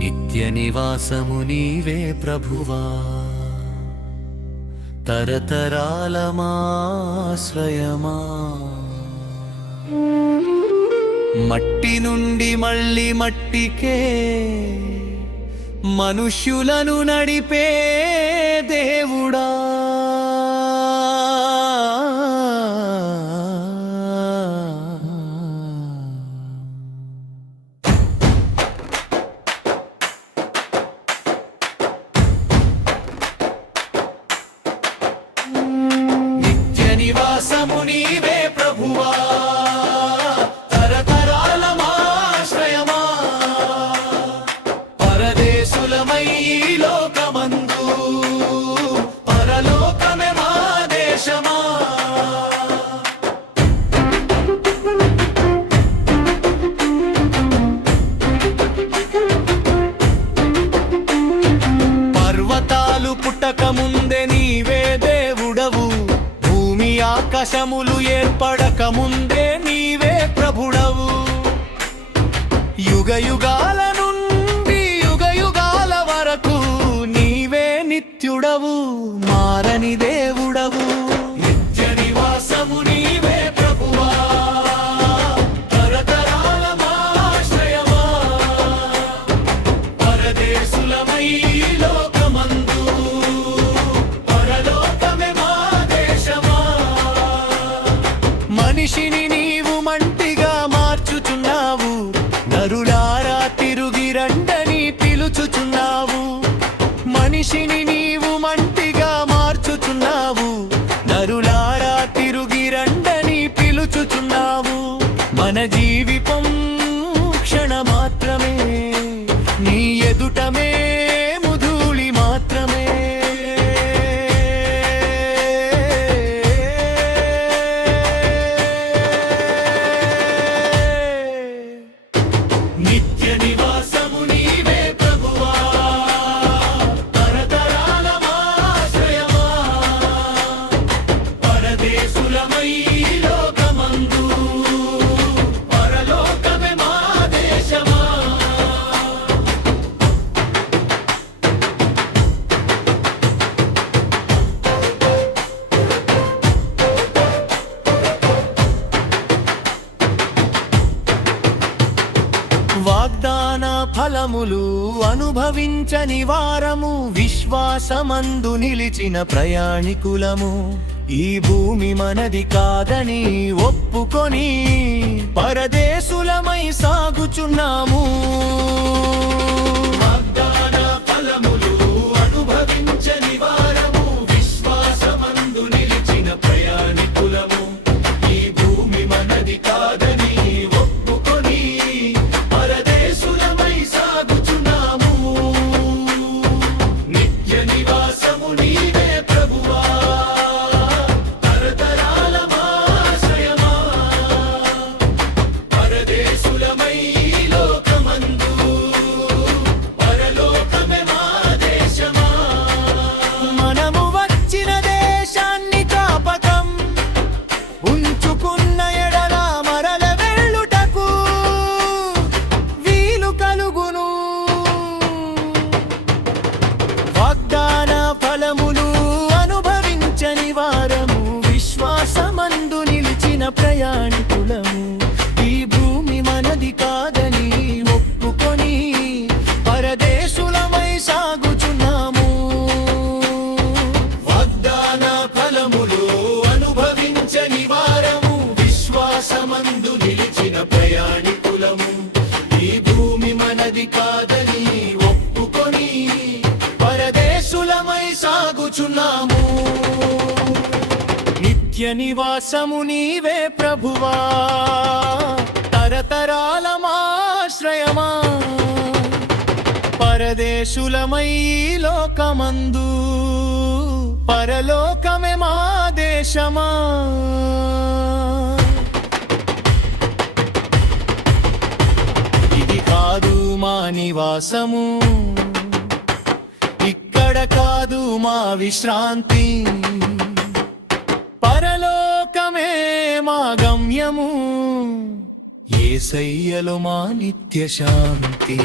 నిత్య నివాసము నీవే ప్రభువా, తరతరాలమాశ్రయమా. మట్టి నుండి మళ్ళీ మట్టికే మనుష్యులను నడిపే దేవుడా, నిత్య నివాసము నీవే ప్రభువా, తరతరాలమాశ్రయమా. పరదేశులమై ఈ లోకమందు, పరలోకమే మా దేశమా. పర్వతాలు పుట్టక ముందే నీవే దేవుడవు, భూమి ఆకాశములు ఏర్పడక ముందే నీవే ప్రభుడవు. యుగ యుగాల నుండి యుగ యుగాల వరకు నీవే నిత్యుడవు, మారని దేవుడవు. నిత్య నివాసము నీవే ప్రభువా, తరతరాలమాశ్రయమా. పరదేశులమై లోకమందు, పరలోకమే మా దేశమా. మనిషిని నీవు మంటిగా మార్చుచున్నావు, నరులారా తిరుగి రండని పిలుచుచున్నావు. మనిషిని నీవు మంటిగా మార్చుచున్నావు, నరులారా తిరుగి రండని పిలుచుచున్నావు. మన జీవితం క్షణ మాత్రమే, నీ ఎదుటమే ముధూళి మాత్రమే. నిత్య నివాసము నీవే ప్రభువా, తరతరాలమాశ్రయమా. పరదేశులమై లోకమందు, పరలోకమే మా దేశమా. వాగ్దాన ఫలములు అనుభవించని వారము, విశ్వాసమందు నిలిచిన ప్రయాణికులము. ఈ భూమి మనది కాదని ఒప్పుకొని పరదేశులమై సాగుచున్నాము. వాగ్దాన ఫలములు అనుభవించని వారము, విశ్వాసమందు నిలిచిన ప్రయాణికులము. ఈ భూమి మనది కాదని ఒప్పుకొని పరదేశులమై సాగుచున్నాము. నిత్య నివాసము నీవే ప్రభువా, తరతరాలమాశ్రయమా. పరదేశులమై లోకమందు, పరలోకమే మా దేశమా. మనము వచ్చిన దేశాన్ని కాపకం ఉంచుకున్న ఎడల మరల వెళ్ళుటకు వీలు కలుగును. వాగ్దాన ఫలములు అనుభవించని వారము, విశ్వాసమందు నిలిచిన ప్రయాణికులము. ఈ భూమి మనది కాదని ఒప్పుకొని పరదేశులమై సాగుచున్నాము. వాగ్దాన ఫలములు అనుభవించని వారము, విశ్వాసమందు నిలిచిన ప్రయాణికులము. ఈ భూమి మనది కాదని ఒప్పుకొని పరదేశులమై సాగుచున్నాము. నిత్య నివాసము నీవే ప్రభువా, తరతరాలమాశ్రయమా. పరదేశులమై లోకమందు, పరలోకమే మా దేశమా. ఇది కాదు మా నివాసము, ఇక్కడ కాదు మా విశ్రాంతి. పరలోకమే మా గమ్యము, యేసయ్యలో మా నిత్య శాంతి.